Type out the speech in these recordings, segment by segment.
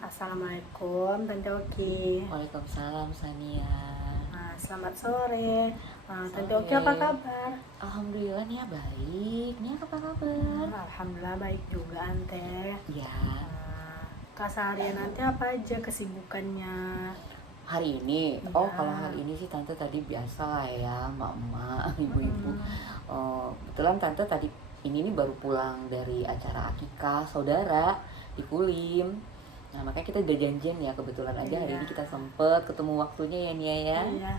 Assalamualaikum Tante Oki. Waalaikumsalam Sania. Selamat sore. Tante Oki Sore. apa kabar? Alhamdulillah Nia baik. Nia apa kabar? Alhamdulillah baik juga Ante. Ya, Keseharian Ante apa aja kesibukannya? hari ini. Ya. Kalau hari ini sih Tante tadi biasa lah ya, emak-emak, ibu-ibu. Kebetulan Tante tadi ini nih baru pulang dari acara akikah saudara di Kulim. Nah, makanya kita udah janjian ya, kebetulan aja hari ini kita sempet ketemu waktunya ya Nia ya. Iya.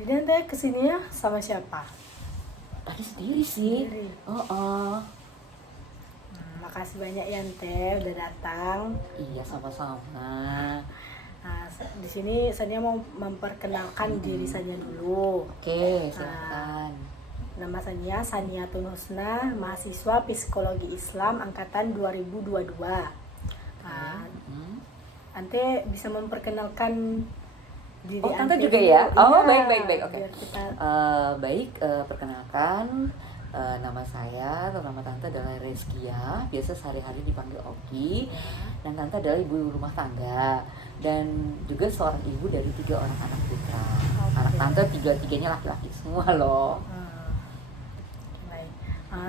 Jadi Ante kesininya sama siapa? Tadi sendiri sih. Sendiri. Makasih banyak ya Ante udah datang. Iya, sama-sama. Di sini saya mau memperkenalkan diri saya dulu. Oke, silakan. Nama saya Saniatun Husna, mahasiswa Psikologi Islam angkatan 2022. Ante bisa memperkenalkan diri Tante Ante juga dulu. ya? Iya, Baik, oke. biar kita- Perkenalkan, nama saya atau nama Tante adalah Rezkia, biasa sehari-hari dipanggil Oki. Dan Tante adalah ibu rumah tangga dan juga seorang ibu dari 3 orang anak putra. Anak Tante tiga-tiganya laki-laki semua loh. Baik.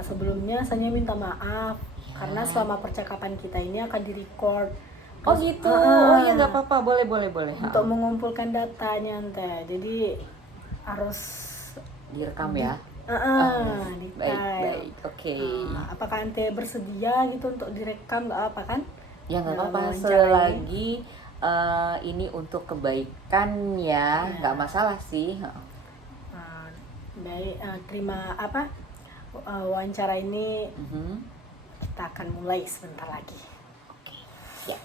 Sebelumnya saya minta maaf karena selama percakapan kita ini akan direcord. Oh gitu. Ya nggak apa-apa, boleh. Untuk mengumpulkan datanya Ante. Jadi harus direkam ya. Baik, oke. Apakah Ante bersedia gitu untuk direkam, nggak apa kan? Ya nggak apa-apa, wawancara selagi ini untuk kebaikan ya, nggak masalah sih. Baik, terima wawancara ini kita akan mulai sebentar lagi. Oke, siap.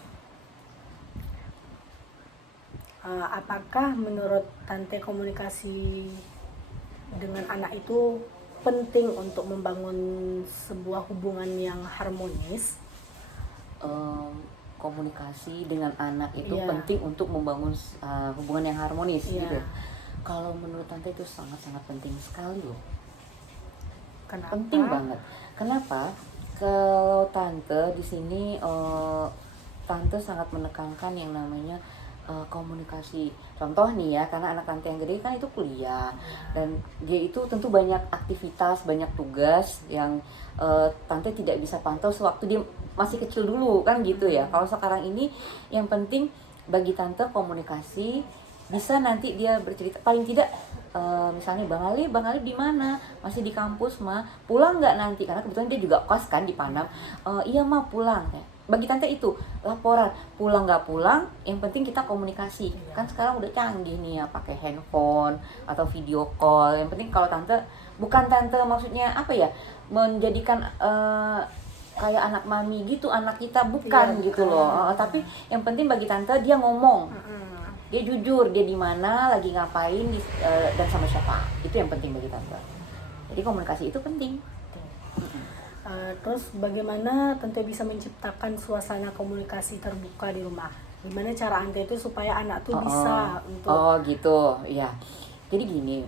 Apakah menurut Tante komunikasi dengan anak itu penting untuk membangun sebuah hubungan yang harmonis? Komunikasi dengan anak itu Iya. penting untuk membangun hubungan yang harmonis Iya. gitu. Kalau menurut Tante itu sangat-sangat penting sekali loh. Kenapa? Penting banget. Kenapa? Kalau Tante di sini Tante sangat menekankan yang namanya komunikasi. Contoh nih ya, karena anak Tante yang gede kan itu kuliah dan dia itu tentu banyak aktivitas, banyak tugas yang Tante tidak bisa pantau sewaktu dia masih kecil dulu kan gitu ya. Kalau sekarang ini yang penting bagi Tante komunikasi, bisa nanti dia bercerita paling tidak misalnya Bang Ali di mana? Masih di kampus mah? Pulang nggak nanti? Karena kebetulan dia juga kos kan di Panam. Iya mah pulang. Bagi Tante itu laporan, pulang nggak pulang, yang penting kita komunikasi. Kan sekarang udah canggih nih ya, pakai handphone atau video call. Yang penting kalau Tante, bukan Tante maksudnya apa ya, menjadikan kayak anak mami gitu anak kita, bukan gitu loh. Tapi yang penting bagi Tante dia ngomong, dia jujur, dia di mana, lagi ngapain, dan sama siapa. Itu yang penting bagi Tante. Jadi komunikasi itu penting. Terus bagaimana Tante bisa menciptakan suasana komunikasi terbuka di rumah? Gimana cara Tante itu supaya anak tuh bisa untuk gitu ya. Jadi gini,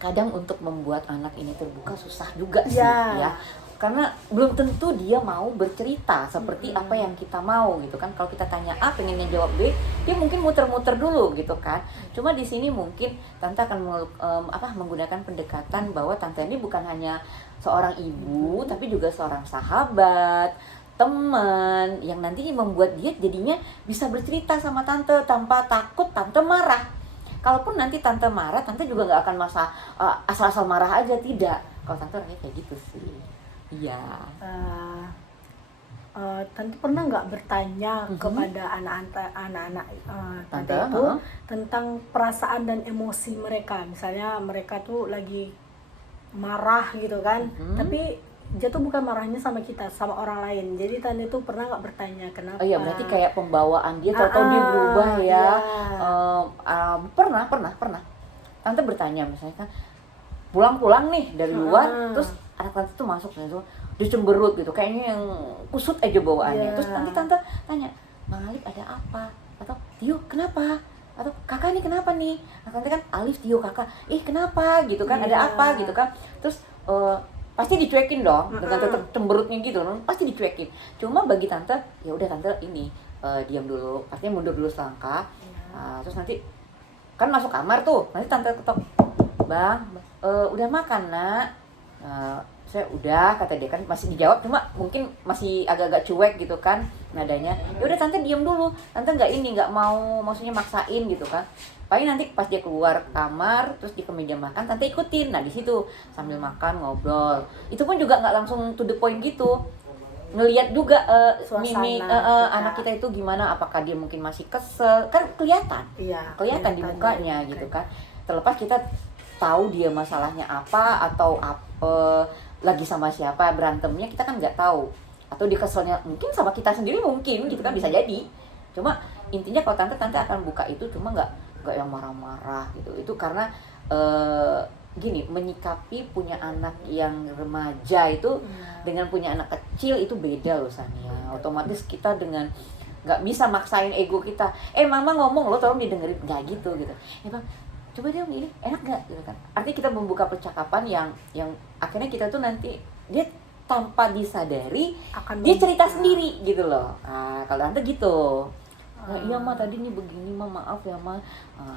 kadang untuk membuat anak ini terbuka susah juga sih ya. Karena belum tentu dia mau bercerita seperti apa yang kita mau gitu kan. Kalau kita tanya A pengennya jawab B, dia mungkin muter-muter dulu gitu kan. Cuma di sini mungkin Tante akan menggunakan pendekatan bahwa Tante ini bukan hanya seorang ibu, tapi juga seorang sahabat, teman yang nanti membuat dia jadinya bisa bercerita sama Tante tanpa takut Tante marah. Kalaupun nanti Tante marah, Tante juga nggak akan asal-asal marah aja, tidak. Kalau Tante orangnya kayak gitu sih. Iya. Tante pernah nggak bertanya kepada anak-anak Tante itu tentang perasaan dan emosi mereka? Misalnya mereka tuh lagi marah gitu kan, tapi dia tuh bukan marahnya sama kita, sama orang lain. Jadi Tante tuh pernah nggak bertanya kenapa? Oh iya, berarti kayak pembawaan dia, tahu dia berubah ya. Pernah. Tante bertanya misalnya kan, pulang nih dari luar, terus anak Tante tuh masuk gitu, dia cemberut gitu, kayaknya yang kusut aja bawaannya. Terus nanti Tante tanya, Bang Alif ada apa? Atau Tio kenapa? Atau kakak ini kenapa nih? Nah, Tante kan Alif, Tio, kakak, kenapa gitu kan, ada apa gitu kan. Terus pasti dicuekin dong dengan tetap cemberutnya gitu, pasti dicuekin. Cuma bagi tante, ya udah tante ini diam dulu, pastinya mundur dulu selangkah. Terus nanti kan masuk kamar tuh, nanti tante ketok, bang, udah makan nak? Saya udah, kata dia kan, masih dijawab cuma mungkin masih agak-agak cuek gitu kan nadanya. Ya udah tante diam dulu, tante nggak mau maksudnya maksain gitu kan. Paling nanti pas dia keluar kamar terus di meja makan tante ikutin, nah di situ sambil makan ngobrol. Itu pun juga nggak langsung to the point gitu, ngelihat juga mimik anak kita itu gimana, apakah dia mungkin masih kesel, kan kelihatan di mukanya gitu kan. Terlepas kita tahu dia masalahnya apa atau lagi sama siapa berantemnya, kita kan nggak tahu, atau dia keselnya mungkin sama kita sendiri mungkin gitu kan, bisa jadi. Cuma intinya kalau tante akan buka itu, cuma nggak yang marah-marah gitu. Itu karena gini, menyikapi punya anak yang remaja itu dengan punya anak kecil itu beda loh Sania. Otomatis kita dengan nggak bisa maksain ego kita, mama ngomong lo tolong didengerin, nggak gitu. Ya bang, coba dia ini enak nggak gitu kan. Artinya kita membuka percakapan yang akhirnya kita tuh nanti dia tanpa disadari dia cerita sendiri gitu loh. Kalau tante gitu, iya mah tadi nih begini mah, maaf ya mah.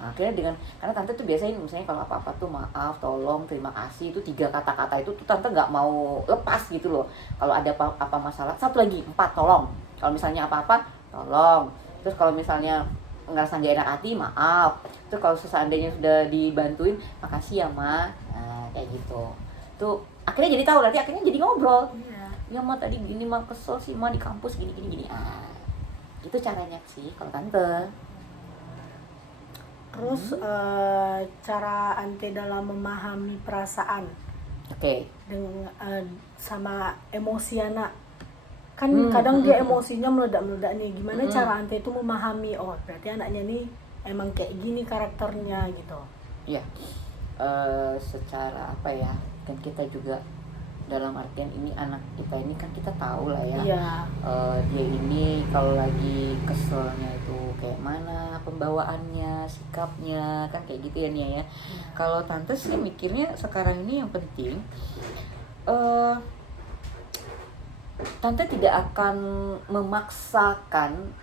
Akhirnya karena tante tuh biasanya misalnya kalau apa-apa tuh maaf, tolong, terima kasih, itu 3 kata-kata itu tuh tante nggak mau lepas gitu loh. Kalau ada apa masalah, satu lagi 4 tolong. Kalau misalnya apa-apa tolong. Terus kalau misalnya ngerasa gak enak hati, maaf. Terus kalau seandainya sudah dibantuin, makasih ya ma. Kayak gitu. Tuh akhirnya jadi tahu, nanti akhirnya jadi ngobrol. Ya ma tadi gini ma, kesel sih ma di kampus gini. Itu caranya sih kalau tante. Terus cara ante dalam memahami perasaan dengan sama emosi anak, kan kadang dia emosinya meledak-meledak nih, gimana cara ante itu memahami, oh berarti anaknya nih emang kayak gini karakternya gitu. Iya, secara apa ya, kan kita juga dalam artian ini anak kita ini kan kita tahu lah ya, dia ini kalau lagi keselnya itu kayak mana pembawaannya, sikapnya, kan kayak gitu ya Nia ya. Kalau tante sih mikirnya sekarang ini yang penting tante tidak akan memaksakan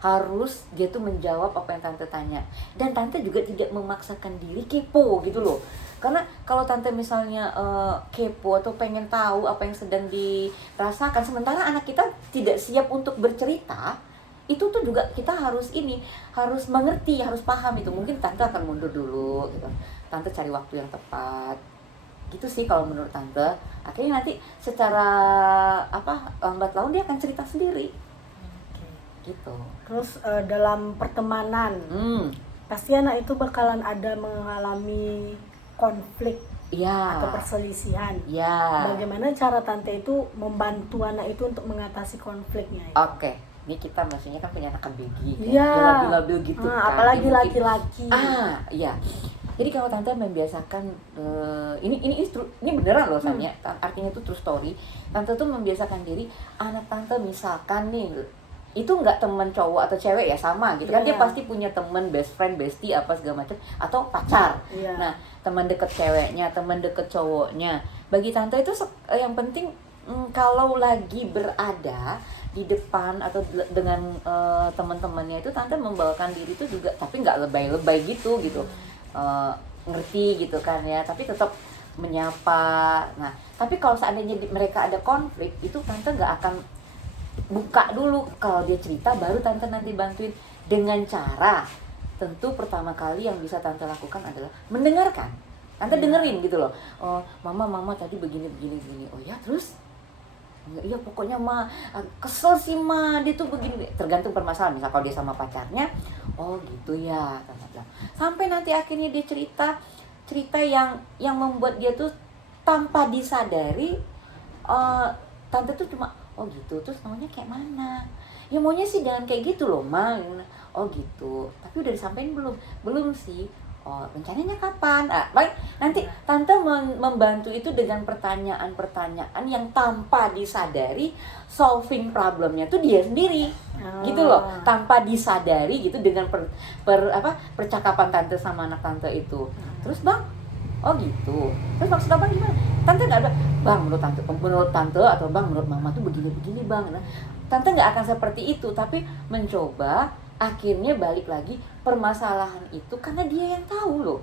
harus dia tuh menjawab apa yang tante tanya, dan tante juga tidak memaksakan diri kepo gitu loh. Karena kalau tante misalnya kepo atau pengen tahu apa yang sedang dirasakan sementara anak kita tidak siap untuk bercerita, itu tuh juga kita harus mengerti, harus paham itu. Mungkin tante akan mundur dulu gitu, tante cari waktu yang tepat gitu sih kalau menurut tante. Akhirnya nanti secara lambat laun dia akan cerita sendiri gitu. Terus dalam pertemanan pasti anak itu bakalan ada mengalami konflik atau perselisihan. Bagaimana cara tante itu membantu anak itu untuk mengatasi konfliknya itu? Ini kita maksudnya kan punya anak ABG labil-labil gitu kan, apalagi laki-laki. Jadi kalau tante membiasakan ini beneran loh Sanya, artinya itu true story. Tante tuh membiasakan diri anak tante, misalkan nih itu nggak teman cowok atau cewek ya, sama gitu kan, dia pasti punya teman, best friend, bestie apa segala macam, atau pacar. Nah, teman deket ceweknya, teman deket cowoknya, bagi tante itu yang penting kalau lagi berada di depan atau dengan teman-temannya itu, tante membawakan diri itu juga, tapi nggak lebay-lebay gitu. Ngerti gitu kan ya, tapi tetap menyapa. Nah, tapi kalau seandainya mereka ada konflik, itu tante nggak akan buka dulu. Kalau dia cerita baru tante nanti bantuin dengan cara, tentu pertama kali yang bisa tante lakukan adalah mendengarkan. Tante dengerin gitu loh. Oh, mama tadi begini. Oh ya, terus? Iya pokoknya ma kesel sih ma, dia tuh begini. Tergantung permasalahan. Misal kalau dia sama pacarnya, oh gitu ya, tante bilang. Sampai nanti akhirnya dia cerita yang membuat dia tuh tanpa disadari, tante tuh cuma oh gitu, terus maunya kayak mana? Ya maunya sih jangan kayak gitu loh ma. Oh gitu, tapi udah disampaikan belum sih? Oh, rencananya kapan? Baik, nanti tante membantu itu dengan pertanyaan-pertanyaan yang tanpa disadari solving problemnya tuh dia sendiri. Gitu loh, tanpa disadari gitu, dengan percakapan tante sama anak tante itu. Terus bang, Oh gitu. Terus maksud abang gimana? Tante nggak ada, bang menurut tante atau bang menurut mama tuh begini bang. Nah, tante nggak akan seperti itu, tapi mencoba akhirnya balik lagi permasalahan itu karena dia yang tahu loh.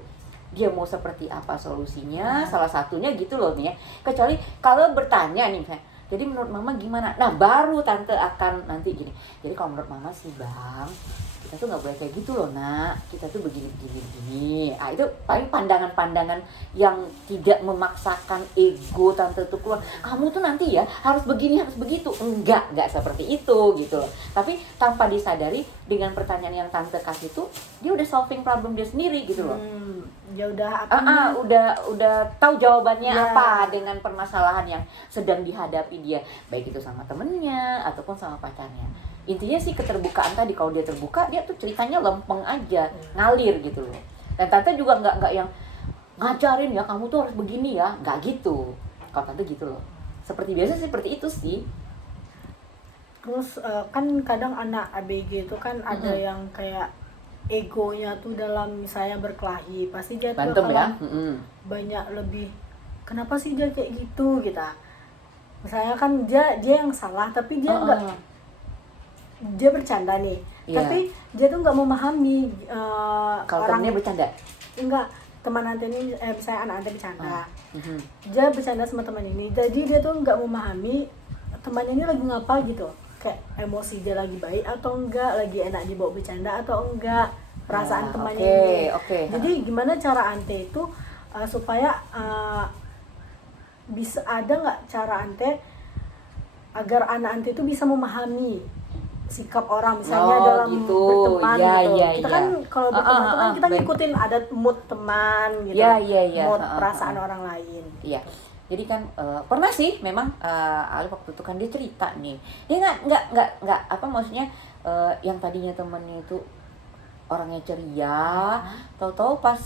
Dia mau seperti apa solusinya, salah satunya gitu loh nih ya. Kecuali kalau bertanya nih, jadi menurut mama gimana? Nah baru tante akan nanti gini. Jadi kalau menurut mama sih bang, kita tuh nggak boleh kayak gitu loh nak, kita tuh begini. Ah itu paling pandangan-pandangan yang tidak memaksakan ego tante tuh keluar. Kamu tuh nanti ya harus begini harus begitu, nggak seperti itu gitu loh. Tapi tanpa disadari dengan pertanyaan yang tante kasih tuh dia udah solving problem dia sendiri gitu loh. Ya udah apa? Udah tahu jawabannya Ya. apa dengan permasalahan yang sedang dihadapi dia, baik itu sama temennya ataupun sama pacarnya. Intinya sih keterbukaan tadi, kalau dia terbuka dia tuh ceritanya lempeng aja, ngalir gitu loh. Dan tante juga nggak yang ngajarin ya kamu tuh harus begini ya, nggak gitu. Kalau tante gitu loh, seperti biasa seperti itu sih. Terus kan kadang anak ABG itu kan ada yang kayak egonya tuh dalam misalnya berkelahi, pasti dia tuh Bantem ya. banyak lebih, kenapa sih dia kayak gitu kita. Misalnya kan dia yang salah tapi dia enggak, dia bercanda nih, tapi dia tuh nggak memahami kalau orang temennya bercanda. Enggak, teman nanti ini misalnya anak nanti bercanda, dia bercanda sama teman ini, jadi dia tuh nggak memahami temannya ini lagi ngapa gitu, kayak emosi dia lagi baik atau enggak, lagi enak dibawa bercanda atau enggak, perasaan temannya ini. Jadi gimana cara ante itu supaya bisa, ada nggak cara ante agar anak ante itu bisa memahami sikap orang misalnya dalam gitu. berteman gitu. Kita kan ya. kalau berteman itu kan kita ngikutin adat mood teman gitu. Mood perasaan orang lain. Iya. Jadi kan pernah sih memang Ali waktu itu kan dia cerita nih. Dia nggak apa maksudnya yang tadinya temennya itu orangnya ceria, tahu-tahu pas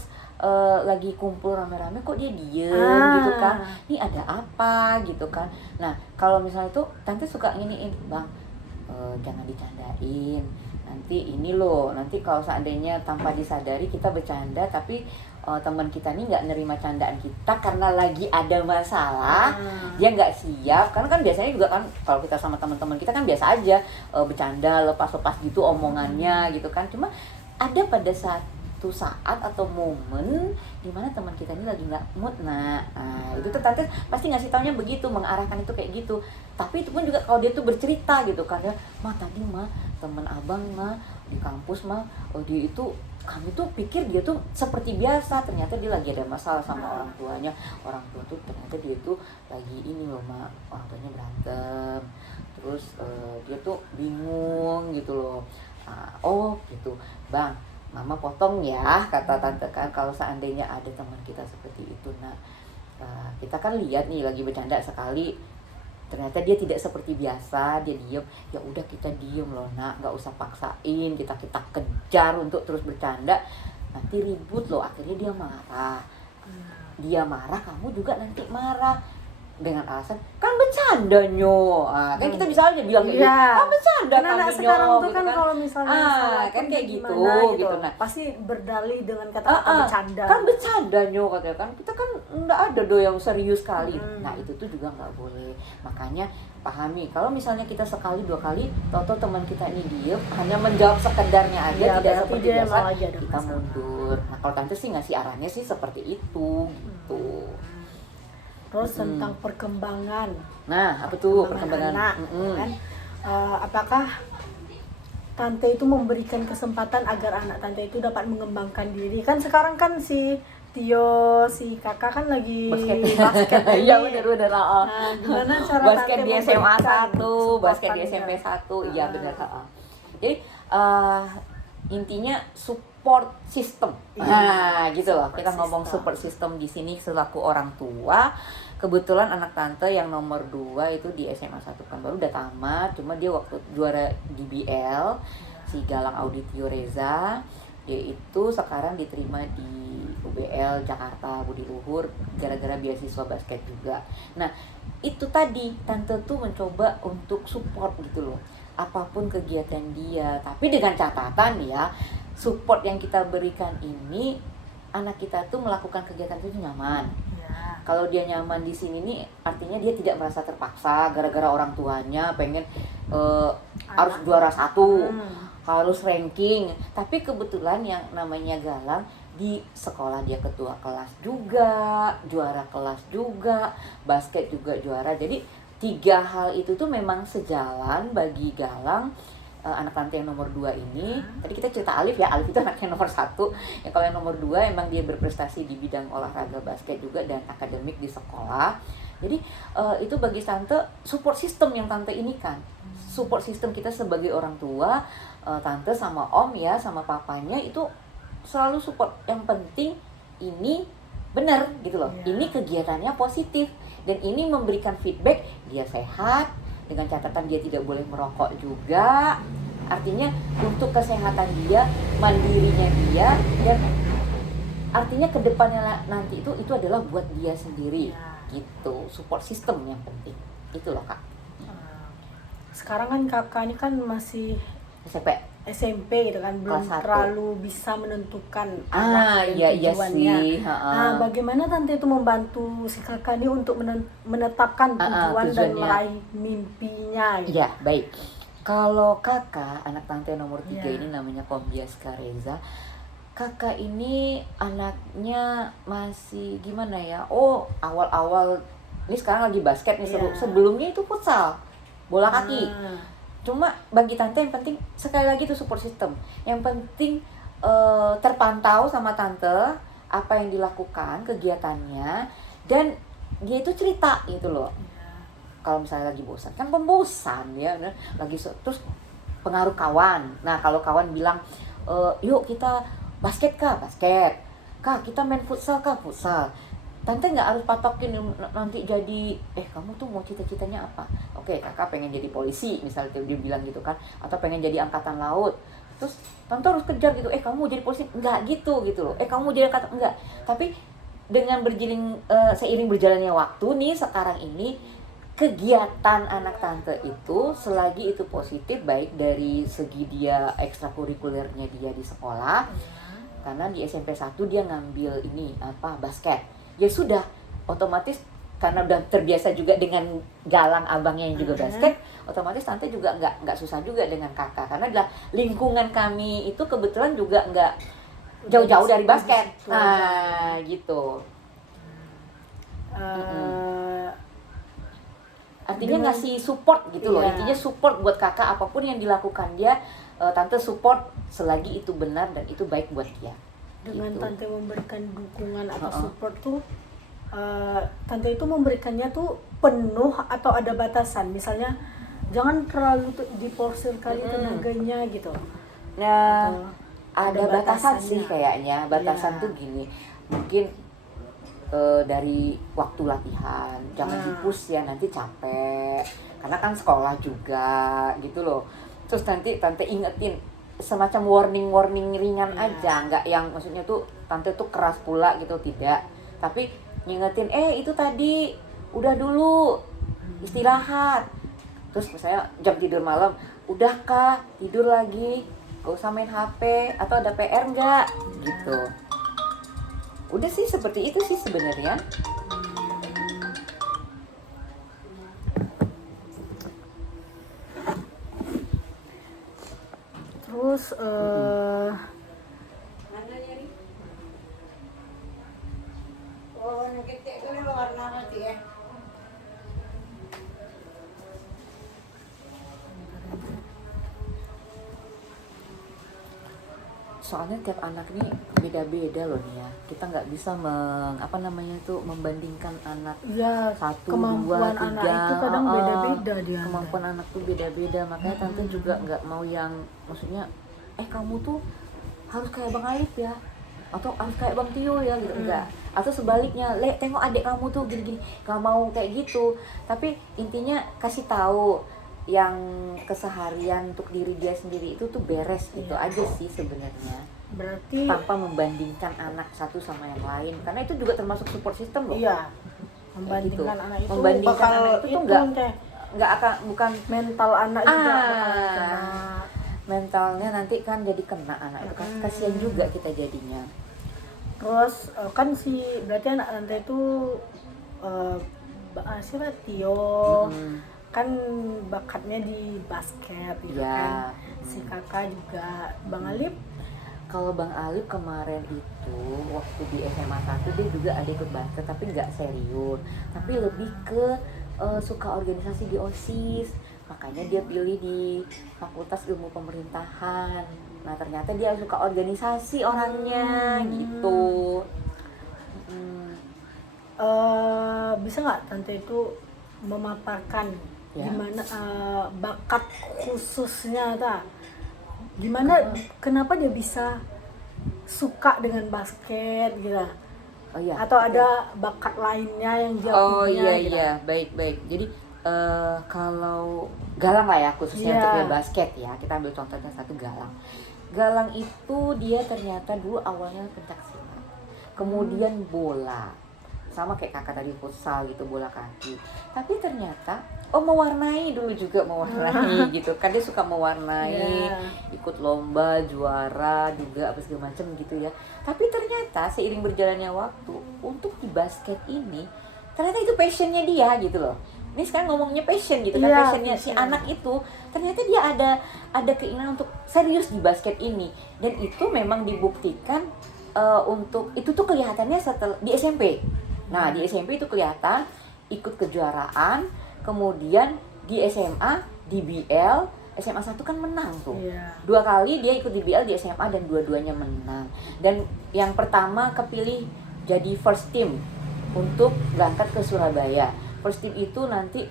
lagi kumpul rame-rame kok dia diem gitu kan. Ini ada apa gitu kan. Nah, kalau misalnya tuh tante suka nginiin, "Bang, jangan dicandain, nanti ini loh, nanti kalau seandainya tanpa disadari kita bercanda tapi teman kita nih nggak nerima candaan kita karena lagi ada masalah, dia nggak siap." Karena kan biasanya juga kan kalau kita sama teman-teman kita kan biasa aja bercanda lepas-lepas gitu omongannya gitu kan, cuma ada pada satu saat atau momen dimana teman kita ini lagi nggak mood. Nah itu tuh tante pasti ngasih taunya begitu, mengarahkan itu kayak gitu. Tapi itu pun juga kalau dia tuh bercerita gitu kan ya, "Mah tadi mah teman abang mah di kampus mah dia itu, kami tuh pikir dia tuh seperti biasa, ternyata dia lagi ada masalah sama orang tuanya. Orang tua tuh ternyata dia tuh lagi ini loh mak, orang tuanya berantem, terus dia tuh bingung gitu loh." Oh gitu bang, mama potong ya, kata tante kan, kalau seandainya ada teman kita seperti itu. Nah kita kan lihat nih lagi bercanda sekali, ternyata dia tidak seperti biasa, dia diem, ya udah kita diem loh nak, nggak usah paksain, kita kejar untuk terus bercanda, nanti ribut loh, akhirnya dia marah, kamu juga nanti marah dengan alasan kan bercanda nyo. Kan kita bisa aja bilang kayak gitu, kan bercanda kan anak sekarang tuh gitu kan kalau misalnya kan kayak gitu. Nah pasti berdalih dengan kata-kata bercanda, kan bercanda nyo katanya kan, kita kan nggak ada do yang serius kali. Nah itu tuh juga nggak boleh, makanya pahami kalau misalnya kita sekali dua kali tahu-tahu teman kita ini diem hanya menjawab sekedarnya aja, tidak seperti biasa, kita mundur. Nah kalau tante sih ngasih arahnya sih seperti itu gitu. Terus tentang perkembangan. Nah, apa tuh perkembangan anak, kan? Apakah tante itu memberikan kesempatan agar anak tante itu dapat mengembangkan diri? Kan sekarang kan si Tio, si kakak kan lagi basket. Iya benar. Gimana cara basket tante di SMA 1, basket di kesempatan SMP 1, iya benar. Jadi intinya support system. Nah, gitu loh. Kita ngomong support system di sini selaku orang tua. Kebetulan anak tante yang nomor 2 itu di SMA 1 kan baru udah tamat, cuma dia waktu juara DBL si Galang Auditio Reza, dia itu sekarang diterima di UBL Jakarta Budi Luhur gara-gara beasiswa basket juga. Nah, itu tadi tante tuh mencoba untuk support gitu loh. Apapun kegiatan dia, tapi dengan catatan ya, support yang kita berikan ini anak kita tuh melakukan kegiatan itu nyaman. Ya. Kalau dia nyaman di sini nih, artinya dia tidak merasa terpaksa gara-gara orang tuanya pengen harus juara satu, harus ranking. Tapi kebetulan yang namanya Galang di sekolah dia ketua kelas juga, juara kelas juga, basket juga juara. Jadi 3 hal itu tuh memang sejalan bagi Galang. Anak tante yang nomor 2 ini, tadi kita cerita Alif ya, Alif itu anaknya nomor 1. Ya, kalau yang nomor 2 emang dia berprestasi di bidang olahraga basket juga dan akademik di sekolah. Jadi itu bagi tante support system yang tante ini kan. Support system kita sebagai orang tua, tante sama om ya, sama papanya itu selalu support. Yang penting ini benar gitu loh. Ini kegiatannya positif dan ini memberikan feedback dia sehat, dengan catatan dia tidak boleh merokok juga. Artinya untuk kesehatan dia, mandirinya dia, dan artinya kedepannya nanti itu adalah buat dia sendiri gitu. Support system yang penting itu loh kak. Sekarang kan kakak ini kan masih SMP gitu kan, belum terlalu bisa menentukan iya tujuannya. sih. Nah, bagaimana tante itu membantu si kakak ini untuk menetapkan tujuan dan meraih mimpinya? Gitu? Ya baik. Kalau kakak anak tante nomor 3 ini namanya Kombiaska Reza. Kakak ini anaknya masih gimana ya? Oh awal-awal ini sekarang lagi basket nih sebelumnya itu futsal, bola kaki. Cuma bagi tante yang penting sekali lagi itu support system. Yang penting terpantau sama tante apa yang dilakukan kegiatannya dan dia itu cerita gitu loh. Kalau misalnya lagi bosan, kan pembosan ya, lagi terus pengaruh kawan. Nah kalau kawan bilang yuk kita basket kah, basket. Kak kita main futsal kah, futsal. Tante nggak harus patokin nanti jadi kamu tuh mau cita-citanya apa? Oke, kakak pengen jadi polisi misalnya dia bilang gitu kan, atau pengen jadi angkatan laut. Terus tante harus kejar gitu, kamu mau jadi polisi? Enggak gitu loh. Kamu mau jadi angkatan? Enggak. Tapi dengan seiring berjalannya waktu nih sekarang ini kegiatan anak tante itu selagi itu positif, baik dari segi dia ekstrakurikulernya dia di sekolah, karena di SMP 1 dia ngambil ini basket. Ya sudah, otomatis karena udah terbiasa juga dengan Galang abangnya yang juga basket, otomatis tante juga nggak susah juga dengan kakak, karena adalah lingkungan kami itu kebetulan juga nggak jauh-jauh dari basket. Nah gitu. Artinya ngasih support gitu loh. Intinya support buat kakak apapun yang dilakukan dia, tante support selagi itu benar dan itu baik buat dia. Dengan gitu. Tante memberikan dukungan atau support tuh, tante itu memberikannya tuh penuh atau ada batasan? Misalnya jangan terlalu diporsir kali tenaganya gitu. Nah, ada batasan sih kayaknya. Batasan tuh gini, mungkin dari waktu latihan jangan di-push ya, nanti capek karena kan sekolah juga gitu loh. Terus nanti tante ingetin semacam warning ringan aja, nggak yang maksudnya tuh tante tuh keras pula gitu, tidak, tapi ngingetin itu tadi udah dulu istirahat. Terus misalnya jam tidur malam, udah kak tidur lagi, gak usah main HP, atau ada PR nggak gitu. Udah sih seperti itu sih sebenarnya. Terus soalnya tiap anak ini beda-beda loh nih ya. Kita nggak bisa membandingkan anak satu, dua, tiga. anak itu kadang beda-beda dia. Kemampuan anak tuh beda-beda, makanya tante juga nggak mau yang maksudnya kamu tuh harus kayak Bang Alif ya, atau harus kayak Bang Tio ya gitu, enggak. Atau sebaliknya, tengok adik kamu tuh gini-gini, nggak mau kayak gitu. Tapi intinya kasih tahu yang keseharian untuk diri dia sendiri itu tuh beres gitu aja sih sebenarnya. Berarti tanpa membandingkan anak satu sama yang lain, karena itu juga termasuk support system loh. Iya, membandingkan gitu. anak itu Membandingkan anak itu tuh nggak akan, bukan mental anak juga bakal kena. Mentalnya nanti kan jadi kena anak itu kan, kasihan juga kita jadinya. Terus kan berarti anak tante itu siapa Tio kan bakatnya di basket gitu Ya. kan. Si kakak juga Bang Alip. Kalau Bang Alip kemarin itu waktu di SMA 1 dia juga ada ikut basket tapi nggak serius, tapi lebih ke suka organisasi di OSIS, makanya dia pilih di Fakultas Ilmu Pemerintahan. Nah ternyata dia suka organisasi orangnya gitu. Bisa nggak tante itu memaparkan Ya. gimana bakat khususnya gimana kenapa dia bisa suka dengan basket gitu, Oh iya. atau ada bakat lainnya yang dia Oh punya iya gitu. iya, baik. Jadi kalau Galang lah ya khususnya untuk dia basket ya, kita ambil contohnya satu Galang. Galang itu dia ternyata dulu awalnya pencaksilat, kemudian bola, sama kayak kakak tadi futsal gitu, bola kaki. Tapi ternyata mewarnai dulu juga mewarnai gitu kan, dia suka mewarnai, ikut lomba, juara juga apa segala macam gitu ya. Tapi ternyata seiring berjalannya waktu untuk di basket ini ternyata itu passionnya dia gitu loh. Ini sekarang ngomongnya passion gitu kan, passionnya si anak itu ternyata dia ada keinginan untuk serius di basket ini, dan itu memang dibuktikan untuk itu tuh kelihatannya setelah di SMP. Nah di SMP itu kelihatan ikut kejuaraan, kemudian di SMA, di BL, SMA 1 kan menang tuh. 2 kali dia ikut di BL di SMA dan dua-duanya menang. Dan yang pertama kepilih jadi first team untuk berangkat ke Surabaya. First team itu nanti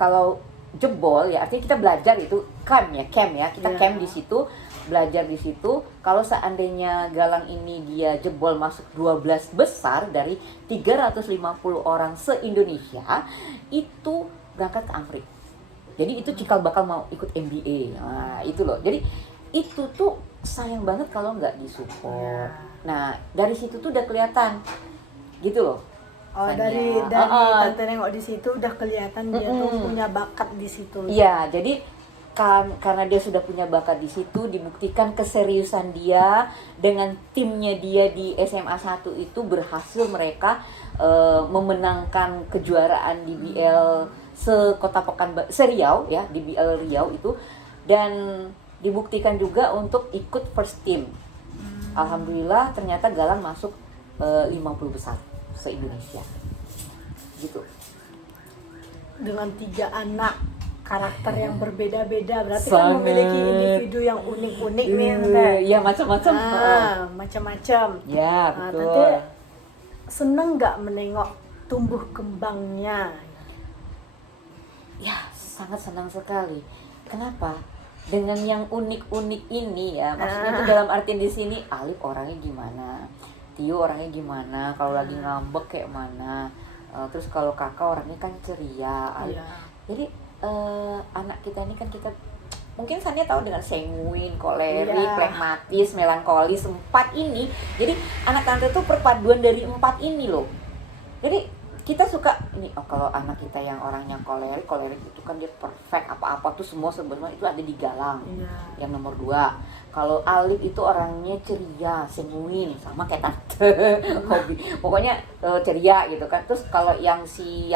kalau jebol ya artinya kita belajar itu camp ya, kita camp di situ, belajar di situ. Kalau seandainya Galang ini dia jebol masuk 12 besar dari 350 orang se-Indonesia, itu berangkat ke Amrik. Jadi itu cikal bakal mau ikut MBA. Nah itu loh, jadi itu tuh sayang banget kalau nggak disupport. Nah dari situ tuh udah kelihatan gitu loh. Dari tante nengok di situ udah kelihatan dia tuh punya bakat di situ. Iya, jadi karena dia sudah punya bakat di situ, dibuktikan keseriusan dia dengan timnya dia di SMA 1 itu berhasil mereka memenangkan kejuaraan di BL se-Kota Pekanbaru, se-Riau ya, di BL Riau itu, dan dibuktikan juga untuk ikut first team. Alhamdulillah ternyata Galang masuk 50 besar se-Indonesia gitu. Dengan 3 anak karakter yang berbeda-beda, berarti kan memiliki individu yang unik-unik nih tante. Ya macam-macam. Macam-macam. Ya betul. Tante seneng nggak menengok tumbuh kembangnya? Ya sangat senang sekali. Kenapa? Dengan yang unik-unik ini ya, maksudnya itu dalam artian di sini Alif orangnya gimana, Tio orangnya gimana, kalau lagi ngambek kayak mana, terus kalau kakak orangnya kan ceria. Jadi anak kita ini kan kita mungkin Sania tahu dengan sanguin, kolerik, flegmatis, melankolis, 4 ini. Jadi anak tante tuh perpaduan dari 4 ini loh. Jadi kita suka ini, kalau anak kita yang orangnya kolerik itu kan dia perfect, apa-apa tuh semua sebenarnya itu ada di Galang. Yang nomor 2. Kalau Alif itu orangnya ceria, sanguin, sama kayak tante. Hobi. Pokoknya ceria gitu kan. Terus kalau yang si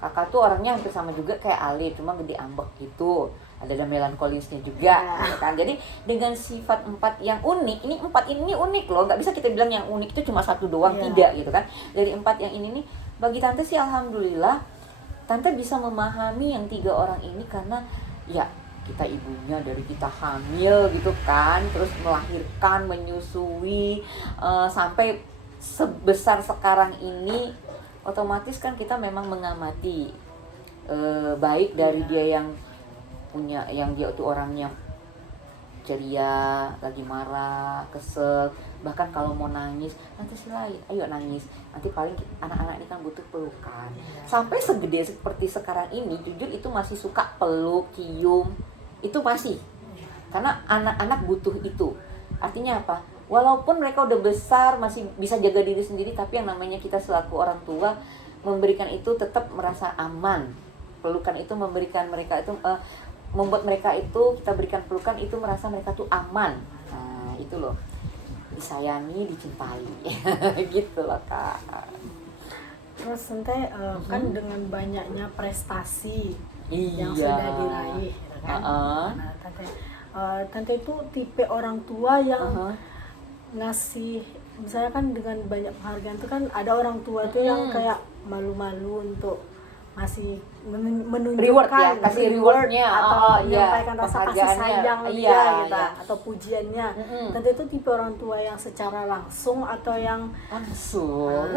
kakak tuh orangnya hampir sama juga kayak Alif, cuma gede ambek gitu. Ada melankolisnya juga, gitu kan. Jadi dengan sifat 4 yang unik, ini 4 ini unik loh, nggak bisa kita bilang yang unik itu cuma 1 doang, tidak gitu kan. Dari 4 yang ini nih, bagi tante sih alhamdulillah, tante bisa memahami yang 3 orang ini karena ya kita ibunya dari kita hamil gitu kan, terus melahirkan, menyusui, sampai sebesar sekarang ini, otomatis kan kita memang mengamati baik dari dia yang punya, yang dia tuh orangnya ceria, lagi marah, kesel, bahkan kalau mau nangis nanti silain, ayo nangis, nanti paling anak-anak ini kan butuh pelukan. Sampai segede seperti sekarang ini, jujur itu masih suka peluk, cium, itu masih, karena anak-anak butuh itu. Artinya apa? Walaupun mereka udah besar, masih bisa jaga diri sendiri, tapi yang namanya kita selaku orang tua memberikan itu tetap merasa aman. Pelukan itu memberikan mereka itu membuat mereka itu, kita berikan pelukan itu merasa mereka tuh aman. Nah itu loh. disayangi, dicintai. Gitu loh Kak. Terus Tante kan dengan banyaknya prestasi yang Iya. sudah diraih, gitu kan. Uh-uh. Nah, Tante itu tipe orang tua yang Uh-huh. ngasih, misalnya kan dengan banyak penghargaan itu kan ada orang tua tuh yang kayak malu-malu untuk ngasih menunjukkan Reward ya, kasih rewardnya, atau iya, menyampaikan rasa kasih penghargaannya, sayang iya, dia gitu iya. atau pujiannya. Mm-mm. Tante itu tipe orang tua yang secara langsung atau yang Langsung.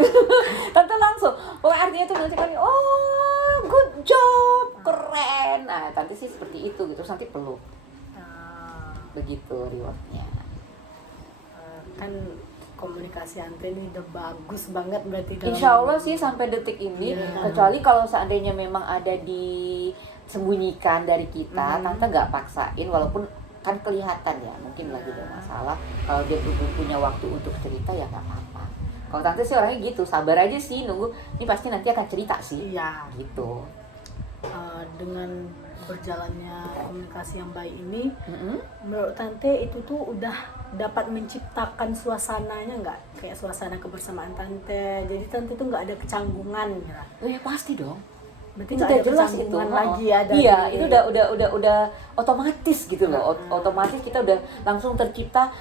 Tante langsung. Pokoknya artinya tuh nanti kan, oh good job, keren. Nah tante sih seperti itu gitu, terus nanti peluk. Begitu rewardnya. kan komunikasi Ante ini udah bagus banget berarti dalam Insya Allah sih sampai detik ini, Iya. kecuali kalau seandainya memang ada disembunyikan dari kita, tante nggak paksain, walaupun kan kelihatan ya, mungkin lagi ada masalah. Kalau dia punya waktu untuk cerita ya nggak apa-apa. Kalau tante sih orangnya gitu, sabar aja sih, nunggu. Ini pasti nanti akan cerita sih, Iya. gitu. Dengan berjalannya komunikasi yang baik ini, Mm-mm. menurut Tante itu tuh udah dapat menciptakan suasananya nggak? Kayak suasana kebersamaan Tante. Jadi Tante tuh nggak ada kecanggungan, gitu. Oh ya pasti dong. Berarti Itu nggak udah ada jelas itu. kecanggungan Oh. lagi ada. Iya, di- itu udah otomatis gitu loh. Otomatis kita udah langsung tercipta,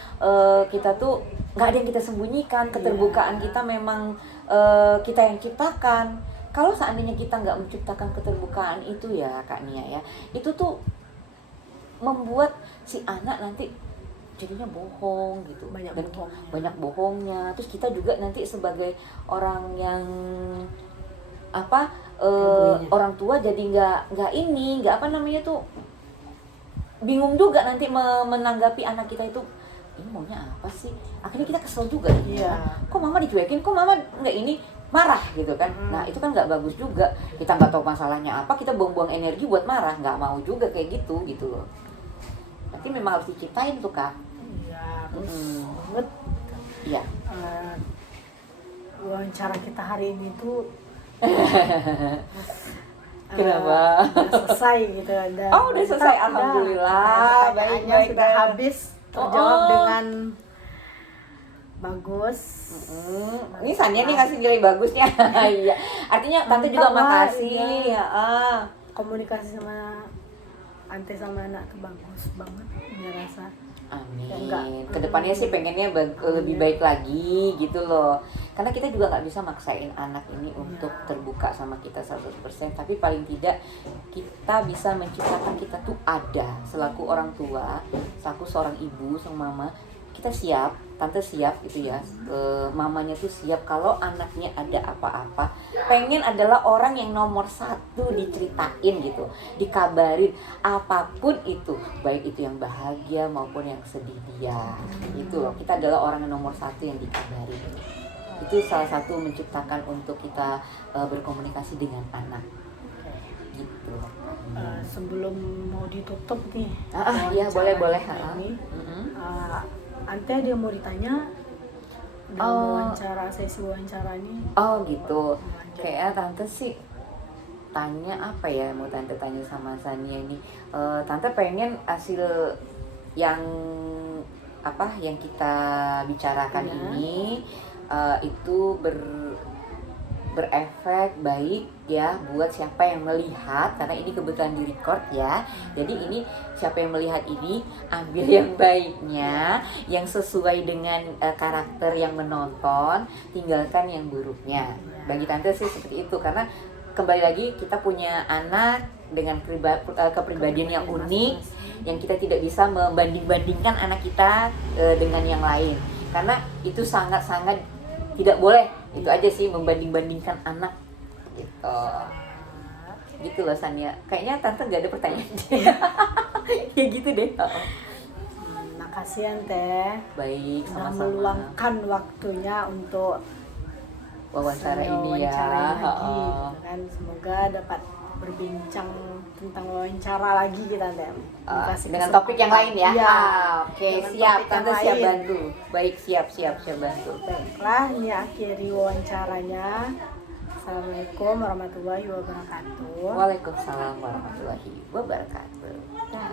kita tuh nggak ada yang kita sembunyikan, keterbukaan kita memang kita yang ciptakan. Kalau seandainya kita nggak menciptakan keterbukaan itu ya Kak Nia ya, itu tuh membuat si anak nanti jadinya bohong gitu. Banyak Dan bohongnya. banyak bohongnya. Terus kita juga nanti sebagai orang yang apa orang tua jadi nggak apa namanya tuh bingung juga nanti menanggapi anak kita itu, ini maunya apa sih, akhirnya kita kesel juga gitu Iya. kan. Kok mama dicuekin, kok mama nggak ini, marah gitu kan. Nah itu kan nggak bagus juga, kita nggak tahu masalahnya apa, kita buang-buang energi buat marah, nggak mau juga kayak gitu loh. Berarti memang harus diciptain tuh Kak. Iya, terus Mm-mm. banget. Iya. Wawancara kita hari ini tuh Kenapa? udah selesai gitu. Oh, udah selesai, alhamdulillah. Pertanyaannya Baik, sudah baik. habis terjawab Oh. dengan bagus. Ini Sania nih ngasih nilai bagusnya. Iya. Artinya tante juga Mantap lah, makasih iya. ya. Komunikasi sama Ante sama anak tuh bagus banget dia rasa. Amin. Enggak. Kedepannya sih pengennya lebih baik lagi gitu loh. Karena kita juga nggak bisa maksain anak ini untuk terbuka sama kita 100%. Tapi paling tidak kita bisa menciptakan kita tuh ada selaku orang tua, selaku seorang ibu, seorang mama. Kita siap, tante siap gitu ya. Mamanya tuh siap kalau anaknya ada apa-apa. Pengen adalah orang yang nomor 1 diceritain gitu, dikabarin apapun itu, baik itu yang bahagia maupun yang sedih dia. Itu loh, kita adalah orang yang nomor 1 yang dikabarin. Itu salah satu menciptakan untuk kita berkomunikasi dengan anak. Gitu. Sebelum mau ditutup nih. Iya wawancara boleh. kita ini, Mm-mm. Ante dia mau ditanya dalam sesi wawancara ini. Oh gitu. Kayaknya tante sih tanya apa ya, mau tante tanya sama Sania ini. Tante pengen hasil yang apa yang kita bicarakan Ya. ini itu berefek baik ya buat siapa yang melihat, karena ini kebetulan di record ya. Jadi ini siapa yang melihat ini ambil yang baiknya, yang sesuai dengan karakter yang menonton, tinggalkan yang buruknya. Bagi tante sih seperti itu, karena kembali lagi kita punya anak dengan kepribadian yang unik, yang kita tidak bisa membanding-bandingkan anak kita dengan yang lain, karena itu sangat-sangat tidak boleh. Itu aja sih, membanding-bandingkan anak gitu. Gitu loh Sania. Kayaknya tante gak ada pertanyaan. Ya gitu deh. Makasih Ante. Baik, Sudah sama-sama. meluangkan waktunya untuk Wawancara ini ya. wawancara lagi, gitu kan. Semoga dapat berbincang tentang wawancara lagi kita Ante. Dikasih Dengan kesempatan. topik yang lain ya. Iya. Oke, Dengan siap. topik yang Tante siap lain. bantu. Baik, siap bantu. Baiklah, ini akhiri wawancaranya. Assalamualaikum warahmatullahi wabarakatuh. Waalaikumsalam warahmatullahi wabarakatuh. Nah,